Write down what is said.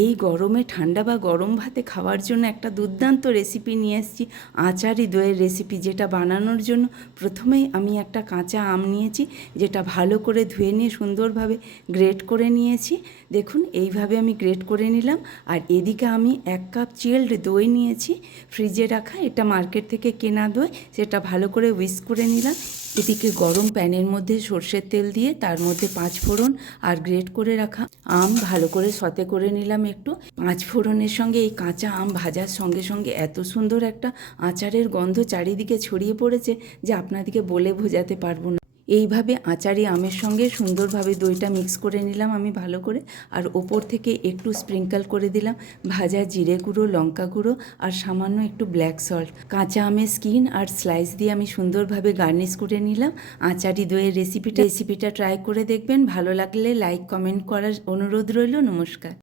এই গরমে ঠান্ডা বা গরম ভাতে খাওয়ার জন্য একটা দুর্দান্ত রেসিপি নিয়ে এসেছি, আচারি দইয়ের রেসিপি। যেটা বানানোর জন্য প্রথমেই আমি একটা কাঁচা আম নিয়েছি, যেটা ভালো করে ধুয়ে নিয়ে সুন্দরভাবে গ্রেট করে নিয়েছি। দেখুন এইভাবে আমি গ্রেট করে নিলাম। আর এদিকে আমি 1 কাপ চিল্ড দই নিয়েছি, ফ্রিজে রাখা, এটা মার্কেট থেকে কেনা দই। সেটা ভালো করে হুইস্ক করে নিলাম। এদিকে গরম প্যানের মধ্যে সর্ষের তেল দিয়ে তার মধ্যে 5 ফোড়ন আর গ্রেট করে রাখা আম ভালো করে সতে করে নিলাম একটু। 5 ফোড়নের সঙ্গে এই কাঁচা আম ভাজার সঙ্গে সঙ্গে এত সুন্দর একটা আচারের গন্ধ চারিদিকে ছড়িয়ে পড়েছে যে আপনাদেরকে বলে বোঝাতে পারবো না। এইভাবে আচারি আমের সঙ্গে সুন্দরভাবে দইটা মিক্স করে নিলাম আমি ভালো করে। আর ওপর থেকে একটু স্প্রিঙ্কল করে দিলাম ভাজা জিরে গুঁড়ো, লঙ্কা গুঁড়ো আর সামান্য একটু ব্ল্যাক সল্ট। কাঁচা আমের স্কিন আর স্লাইস দিয়ে আমি সুন্দরভাবে গার্নিশ করে নিলাম আচারি দইয়ের রেসিপিটা ট্রাই করে দেখবেন। ভালো লাগলে লাইক কমেন্ট করার অনুরোধ রইল। নমস্কার।